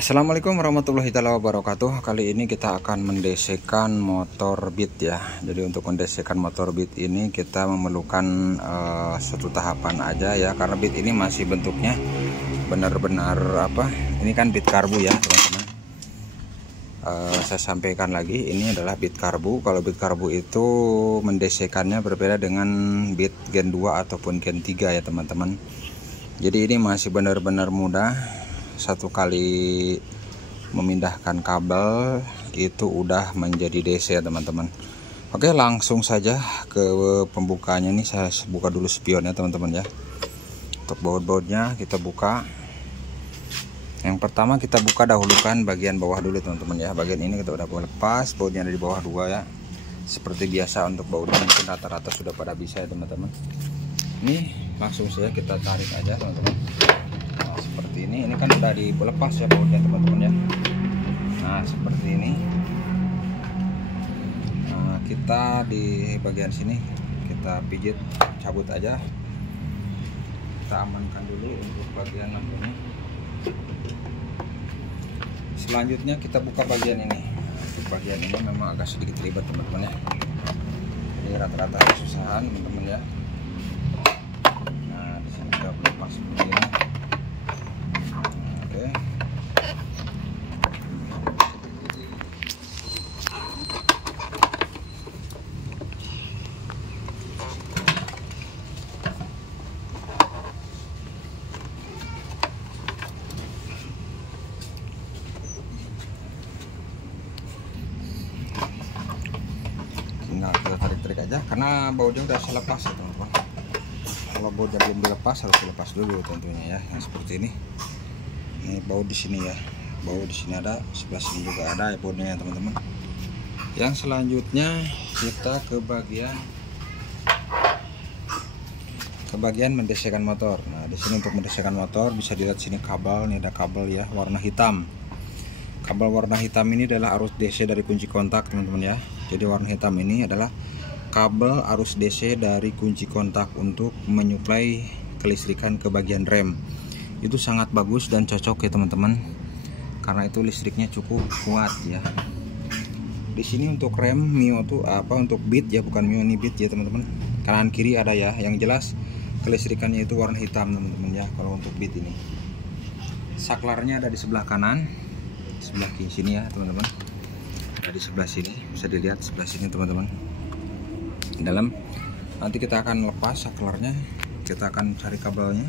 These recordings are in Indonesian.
Assalamualaikum warahmatullahi wabarakatuh. Kali ini kita akan mendesekan motor Beat ya. Jadi untuk mendesekan motor Beat ini kita memerlukan satu tahapan aja ya, karena Beat ini masih bentuknya benar-benar ini kan Beat karbu ya teman-teman. Saya sampaikan lagi, ini adalah Beat karbu. Kalau Beat karbu itu mendesekannya berbeda dengan Beat Gen 2 ataupun Gen 3 ya teman-teman. Jadi ini masih benar-benar mudah. Satu kali memindahkan kabel itu udah menjadi DC ya teman-teman. Oke, langsung saja ke pembukanya. Nih saya buka dulu spionnya teman-teman ya. Untuk baut-bautnya kita buka. Yang pertama kita buka dahulukan bagian bawah dulu teman-teman ya. Bagian ini kita udah boleh lepas, bautnya ada di bawah dua ya. Seperti biasa untuk bautnya mungkin rata-rata sudah pada bisa ya teman-teman. Ini langsung saja kita tarik aja teman-teman. Seperti ini kan udah dilepas ya bautnya teman-teman ya. Nah seperti ini. Nah kita di bagian sini kita pijit, cabut aja. Kita amankan dulu untuk bagian lampunya. Selanjutnya kita buka bagian ini. Untuk bagian ini memang agak sedikit ribet teman-teman ya. Ini rata-rata kesusahan teman-teman ya. Nah di sini kita lepas seperti ini. Nah kita tarik-tarik aja karena bautnya udah saya lepas ya teman-teman. Kalau bautnya belum dilepas harus dilepas dulu tentunya ya. Yang seperti ini. Ini baut di sini ya. Baut di sini ada, sebelah sini juga ada ya bautnya ya teman-teman. Yang selanjutnya kita ke bagian mendesekan motor. Nah di sini untuk mendesekan motor bisa dilihat sini kabel. Ini ada kabel ya warna hitam. Kabel warna hitam ini adalah arus DC dari kunci kontak teman-teman ya. Jadi warna hitam ini adalah kabel arus DC dari kunci kontak untuk menyuplai kelistrikan ke bagian rem. Itu sangat bagus dan cocok ya teman-teman. Karena itu listriknya cukup kuat ya. Di sini untuk rem Mio tuh untuk Beat ya, bukan Mio, ini Beat ya teman-teman. Kanan kiri ada ya. Yang jelas kelistrikannya itu warna hitam teman-teman ya. Kalau untuk Beat ini. Saklarnya ada di sebelah kanan. Sebelah kiri sini ya teman-teman. Ada di sebelah sini, bisa dilihat sebelah sini teman-teman. Dalam nanti kita akan lepas saklarnya, kita akan cari kabelnya.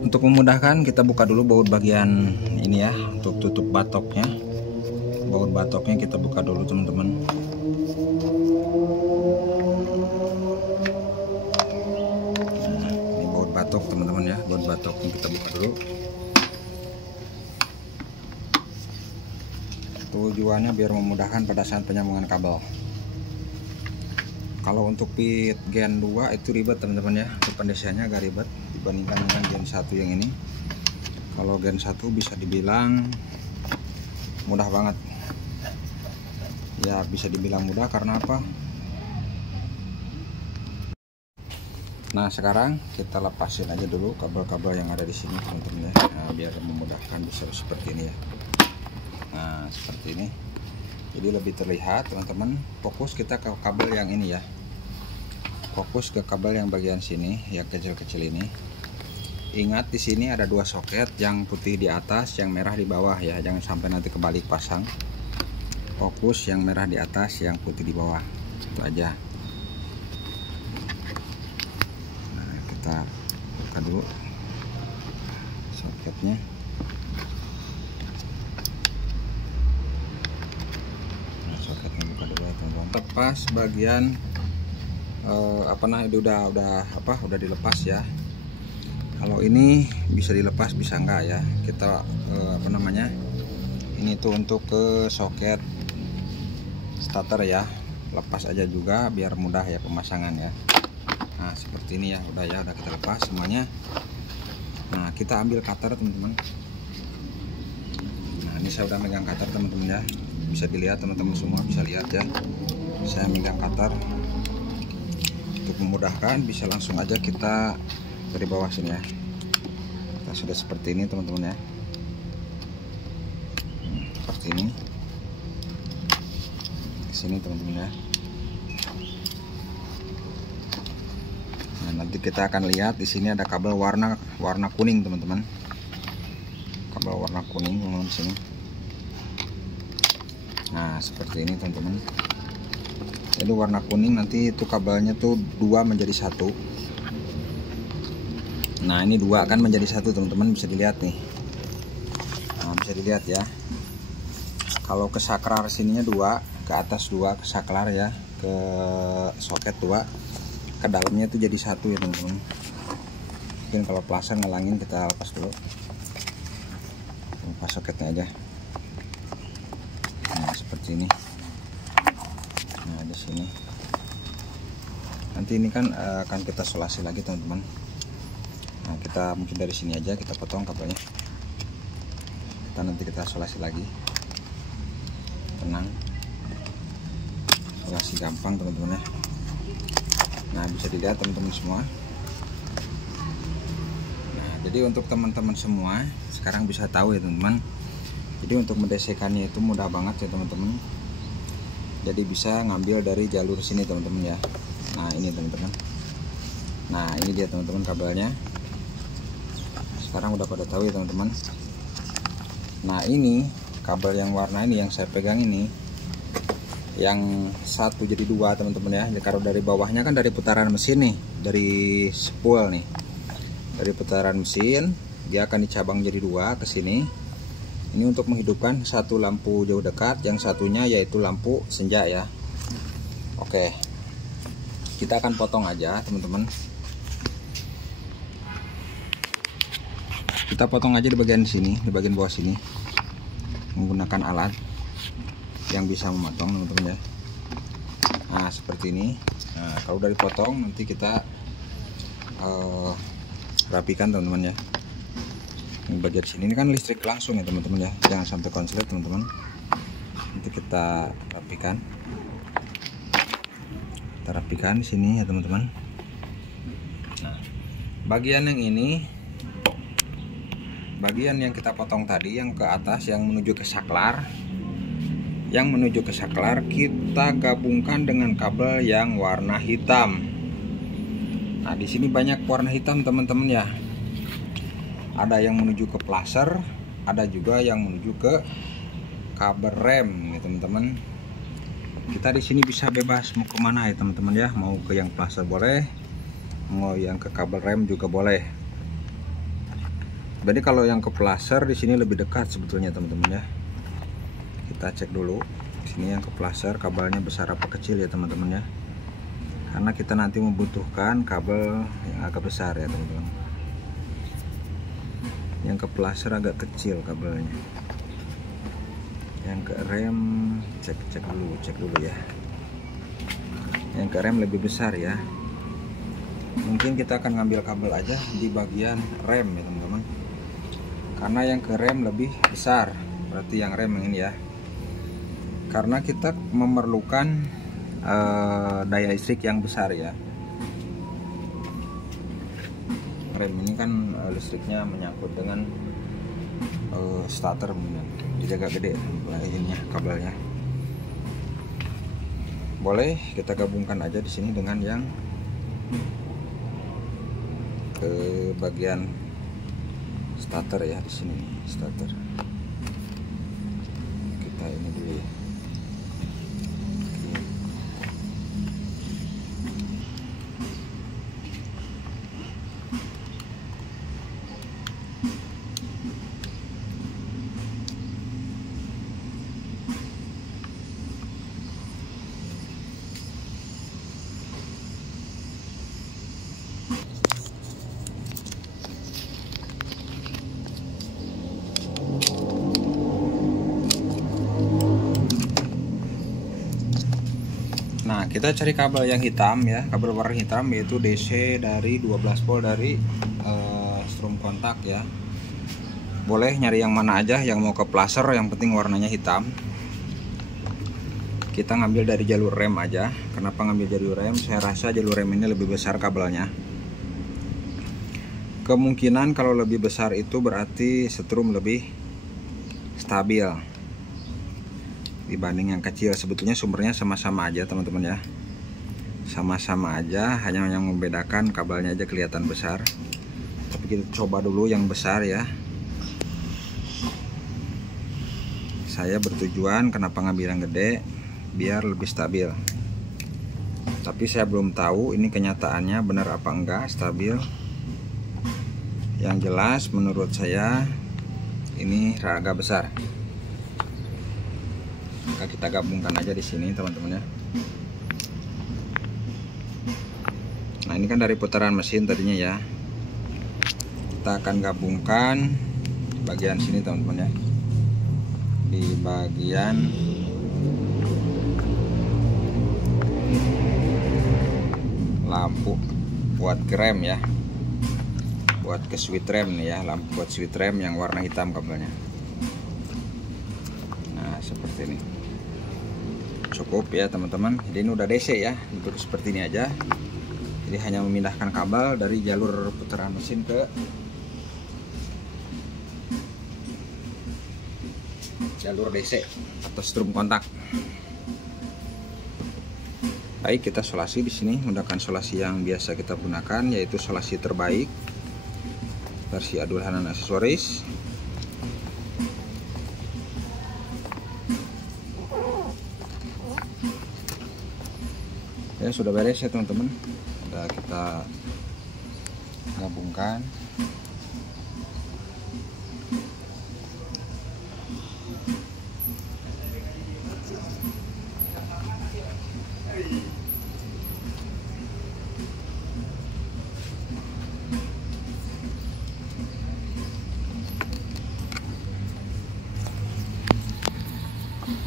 Untuk memudahkan kita buka dulu baut bagian ini ya, untuk tutup batoknya. Baut batoknya kita buka dulu teman-teman. Batok teman-teman ya, baut batoknya kita buka dulu. Tujuannya biar memudahkan pada saat penyambungan kabel. Kalau untuk Beat Gen 2 itu ribet teman-teman ya, untuk pendesekannya agak ribet dibandingkan dengan Gen 1 yang ini. Kalau Gen 1 bisa dibilang mudah banget ya, bisa dibilang mudah karena apa? Nah sekarang kita lepasin aja dulu kabel-kabel yang ada di sini teman-teman ya. Nah, biar memudahkan bisa seperti ini ya. Nah seperti ini. Jadi lebih terlihat teman-teman. Fokus kita ke kabel yang ini ya. Fokus ke kabel yang bagian sini, yang kecil-kecil ini. Ingat di sini ada dua soket, yang putih di atas, yang merah di bawah ya. Jangan sampai nanti kebalik pasang. Fokus yang merah di atas, yang putih di bawah. Itu aja. Kita buka dulu soketnya. Nah, soketnya buka dulu ya teman-teman. Lepas bagian udah dilepas ya. Kalau ini bisa dilepas bisa enggak ya. Kita ini tuh untuk ke soket starter ya. Lepas aja juga biar mudah ya pemasangan ya. Nah seperti ini ya, udah kita lepas semuanya. Nah kita ambil cutter teman-teman. Nah ini saya udah megang cutter teman-teman ya. bisa dilihat teman-teman semua, bisa lihat ya. Saya megang cutter untuk memudahkan, bisa langsung aja kita dari bawah sini ya. Kita sudah seperti ini teman-teman ya, seperti ini di sini teman-teman ya. Nah, nanti kita akan lihat di sini ada kabel warna kuning teman-teman, kabel warna kuning teman-teman di sini. Nah seperti ini teman-teman. Jadi warna kuning nanti itu kabelnya tuh 2 menjadi 1. Nah ini 2 akan menjadi 1 teman-teman, bisa dilihat nih. Nah bisa dilihat ya. Kalau ke saklar sininya 2, ke atas 2, ke saklar ya, ke soket 2, ke dalamnya itu jadi 1 ya teman-teman. Mungkin kalau plaser ngelangin, kita lepas dulu, lepas soketnya aja. Nah seperti ini. Nah di sini nanti ini kan akan kita solasi lagi teman-teman. Nah kita mungkin dari sini aja kita potong kabelnya, nanti kita solasi lagi, tenang, solasi gampang teman-teman ya. Nah bisa dilihat teman-teman semua. Nah jadi untuk teman-teman semua sekarang bisa tahu ya teman-teman. Jadi untuk mendesekannya itu mudah banget ya teman-teman. Jadi bisa ngambil dari jalur sini teman-teman ya. Nah ini teman-teman. Nah ini dia teman-teman kabelnya. Sekarang udah pada tahu ya teman-teman. Nah ini kabel yang warna ini yang saya pegang ini, yang 1 jadi 2 teman-teman ya. Kalau dari bawahnya kan dari putaran mesin nih, dari spool nih, dari putaran mesin dia akan dicabang jadi 2 ke sini. Ini untuk menghidupkan satu lampu jauh dekat, yang satunya yaitu lampu senja ya. Oke, kita akan potong aja teman-teman. Kita potong aja di bagian sini, di bagian bawah sini, menggunakan alat yang bisa memotong teman-teman ya. Nah seperti ini. Nah kalau udah dipotong nanti kita rapikan teman-teman ya. Ini bagian sini ini kan listrik langsung ya teman-teman ya, jangan sampai konslet teman-teman. Nanti kita rapikan, di sini ya teman-teman. Nah bagian yang ini, bagian yang kita potong tadi yang ke atas yang menuju ke saklar, kita gabungkan dengan kabel yang warna hitam. Nah di sini banyak warna hitam teman-teman ya. Ada yang menuju ke plaser, ada juga yang menuju ke kabel rem ya teman-teman. Kita di sini bisa bebas mau kemana ya teman-teman ya. Mau ke yang plaser boleh, mau yang ke kabel rem juga boleh. Jadi kalau yang ke plaser di sini lebih dekat sebetulnya teman-teman ya. Kita cek dulu di sini yang ke plaser kabelnya besar apa kecil ya teman-teman ya. Karena kita nanti membutuhkan kabel yang agak besar ya teman-teman. Yang ke plaser agak kecil kabelnya. Yang ke rem cek dulu ya. Yang ke rem lebih besar ya. Mungkin kita akan ngambil kabel aja di bagian rem ya teman-teman. Karena yang ke rem lebih besar, berarti yang rem yang ini ya. Karena kita memerlukan daya listrik yang besar ya. Rem ini kan listriknya menyangkut dengan starter, jadi agak gede ininya kabelnya. Boleh kita gabungkan aja di sini dengan yang ke bagian starter ya, di sini starter. Kita ini dulu ya. Nah kita cari kabel yang hitam ya, kabel warna hitam, yaitu DC dari 12 volt dari strum kontak ya. Boleh nyari yang mana aja, yang mau ke plaser yang penting warnanya hitam. Kita ngambil dari jalur rem aja. Kenapa ngambil jalur rem? Saya rasa jalur rem ini lebih besar kabelnya. Kemungkinan kalau lebih besar itu berarti setrum lebih stabil dibanding yang kecil. Sebetulnya sumbernya sama-sama aja teman-teman ya, sama-sama aja, hanya yang membedakan kabelnya aja kelihatan besar. Tapi kita coba dulu yang besar ya. Saya bertujuan kenapa ngambil yang gede, biar lebih stabil. Tapi saya belum tahu ini kenyataannya benar apa enggak stabil. Yang jelas menurut saya ini agak besar. Maka kita gabungkan aja di sini teman-teman ya. Nah, ini kan dari putaran mesin tadinya ya. Kita akan gabungkan bagian sini teman-teman ya. Di bagian lampu buat rem ya, buat ke switch rem nih ya, lampu buat switch rem yang warna hitam kabelnya. Nah, seperti ini cukup ya teman-teman. Jadi ini udah DC ya, untuk seperti ini aja. Jadi hanya memindahkan kabel dari jalur putaran mesin ke jalur DC atau strum kontak. Baik, kita solasi di sini menggunakan solasi yang biasa kita gunakan, yaitu solasi terbaik versi Abdul Hanan Aksesoris. Ya, sudah beres ya teman-teman. Sudah kita gabungkan.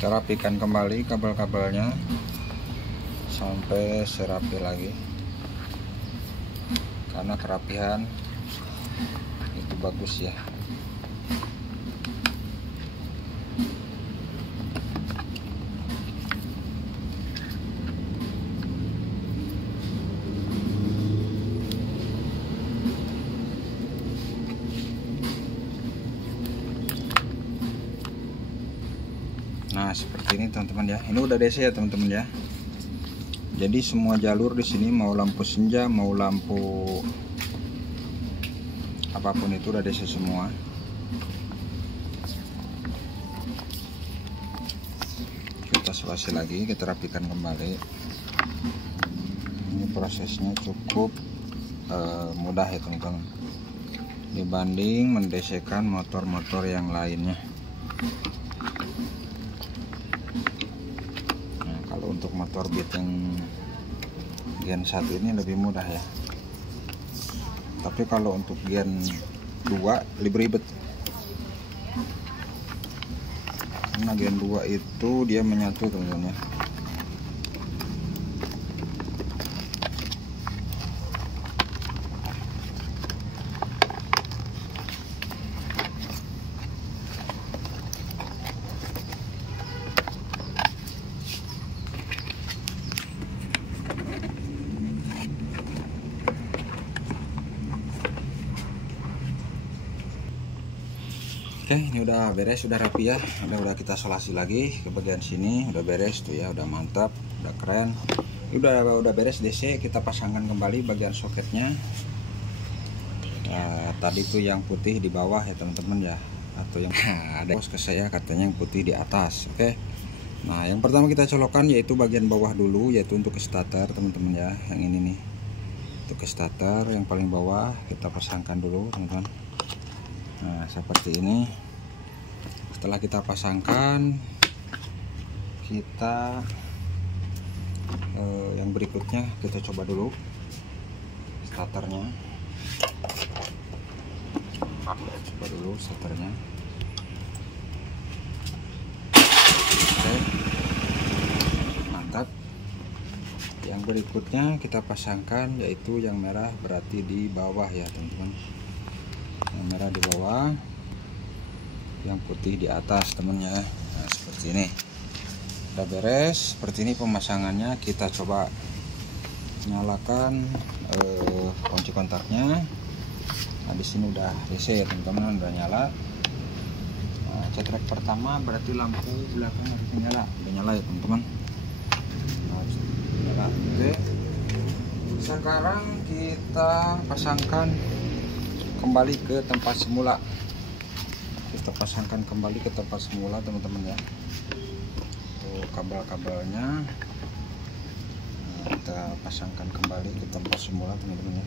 Kita rapikan kembali kabel-kabelnya sampai serapi lagi, karena kerapihan itu bagus ya. Nah, seperti ini teman-teman ya. Ini udah DC ya teman-teman ya. Jadi semua jalur di sini, mau lampu senja, mau lampu apapun itu udah DC semua. Kita solasi lagi, kita rapikan kembali. Ini prosesnya cukup mudah ya teman-teman, dibanding mendesekan motor-motor yang lainnya. Untuk motor Beat yang Gen 1 ini lebih mudah ya. Tapi kalau untuk Gen 2 lebih ribet. Karena Gen 2 itu dia menyatu teman-teman ya. Oke, ini udah beres, sudah rapi ya. Udah kita solasi lagi ke bagian sini, udah beres tuh ya, udah mantap, udah keren. Ini udah beres DC, kita pasangkan kembali bagian soketnya. Nah, tadi tuh yang putih di bawah ya teman-teman ya, atau yang ada ke saya katanya yang putih di atas. Oke. Nah, yang pertama kita colokkan yaitu bagian bawah dulu, yaitu untuk ke starter teman-teman ya. Yang ini nih, untuk ke starter yang paling bawah kita pasangkan dulu teman-teman. Nah, seperti ini. Setelah kita pasangkan, kita yang berikutnya kita coba dulu starternya. Coba dulu starternya. Oke, mantap. Yang berikutnya kita pasangkan yaitu yang merah, berarti di bawah ya teman-teman. Yang merah di bawah, yang putih di atas temennya. Nah, seperti ini. Udah beres seperti ini pemasangannya. Kita coba nyalakan kunci kontaknya. Nah, di sini udah DC ya teman-teman, udah nyala. Nah, cetrek pertama berarti lampu belakang harus nyala. Udah nyala ya teman-teman. Nah, nyala. Oke. Sekarang kita pasangkan kembali ke tempat semula. Kita pasangkan kembali ke tempat semula teman-teman ya. Tuh kabel-kabelnya. Nah, kita pasangkan kembali ke tempat semula teman-teman ya.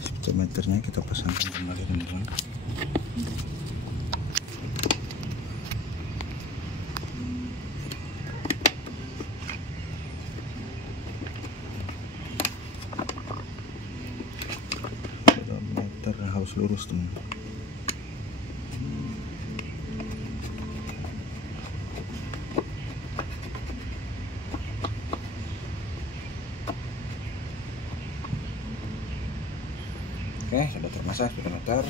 Speedometernya kita pasangkan kembali teman-teman. Speedometer harus lurus teman. Oke, sudah termasang speedometer.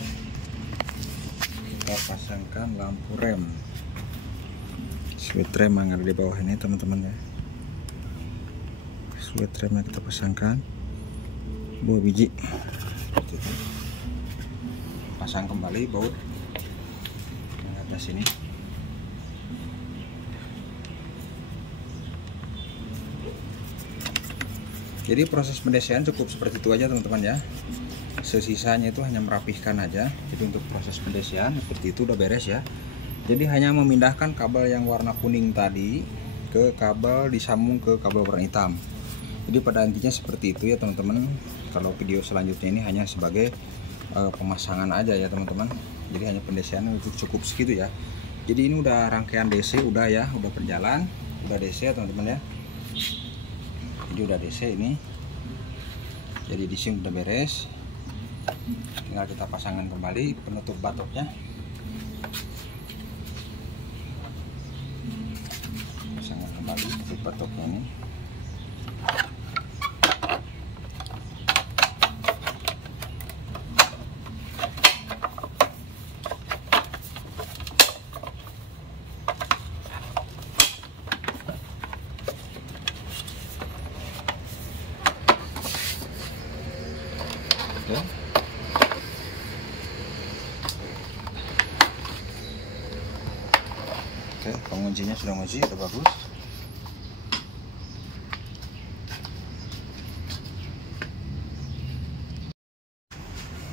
Kita pasangkan lampu rem, switch rem yang ada di bawah ini teman-teman ya. Switch remnya kita pasangkan 2 biji. Seperti itu. Pasang kembali baut yang atas ini. Jadi proses pendesean cukup seperti itu aja teman-teman ya. Sesisanya itu hanya merapihkan aja. Jadi untuk proses pendesean seperti itu udah beres ya. Jadi hanya memindahkan kabel yang warna kuning tadi ke kabel disambung ke kabel warna hitam. Jadi pada intinya seperti itu ya teman-teman. Kalau video selanjutnya ini hanya sebagai pemasangan aja ya teman-teman. Jadi hanya pendesean itu cukup segitu ya. Jadi ini udah rangkaian DC udah ya, udah berjalan, udah DC ya teman-teman ya. Jadi udah DC ini. Jadi di sini udah beres. Tinggal kita pasangkan kembali penutup batoknya. Pasangkan kembali penutup batoknya ini. Oke. Oke, penguncinya sudah ngunci, udah bagus.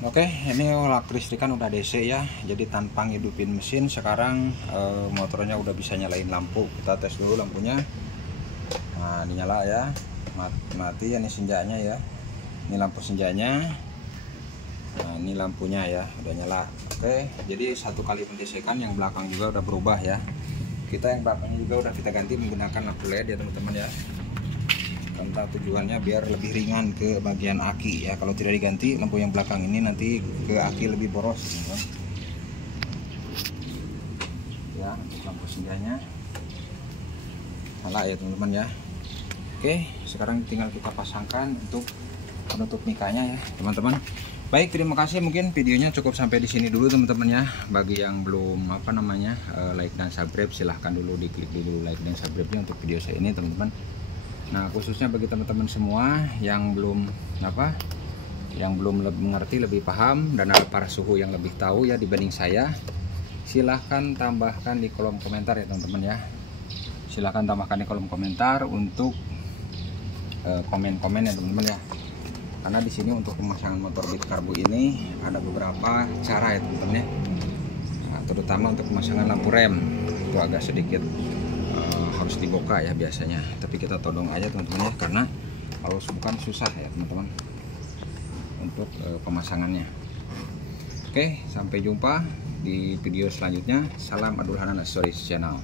Oke, ini alat listrikan udah DC ya. Jadi tanpa ngidupin mesin, sekarang motornya udah bisa nyalain lampu. Kita tes dulu lampunya. Nah, ini nyala ya. Mati ya, ini senjanya ya. Ini lampu senjanya. Nah, ini lampunya ya, udah nyala. Oke, jadi satu kali pendesekan yang belakang juga udah berubah ya. Kita yang belakangnya juga udah kita ganti menggunakan lampu LED ya teman-teman ya. Karena tujuannya biar lebih ringan ke bagian aki ya. Kalau tidak diganti lampu yang belakang ini nanti ke aki lebih boros teman-teman. Ya, untuk lampu senjanya nyala ya teman-teman ya. Oke, sekarang tinggal kita pasangkan untuk penutup mikanya ya teman-teman. Baik, terima kasih. Mungkin videonya cukup sampai di sini dulu teman-teman ya. Bagi yang belum like dan subscribe, silahkan dulu diklik dulu like dan subscribe-nya untuk video saya ini teman-teman. Nah, khususnya bagi teman-teman semua yang belum mengerti, lebih paham, dan ada para suhu yang lebih tahu ya dibanding saya, silahkan tambahkan di kolom komentar ya teman-teman ya. Silahkan tambahkan di kolom komentar untuk komen-komen ya teman-teman ya. Karena di sini untuk pemasangan motor Beat Karbu ini ada beberapa cara ya teman-teman ya. Nah, terutama untuk pemasangan lampu rem itu agak sedikit harus dibuka ya biasanya. Tapi kita todong aja teman-teman ya, karena kalau bukan susah ya teman-teman untuk pemasangannya. Oke, sampai jumpa di video selanjutnya. Salam Abdul Hanan Stories Channel.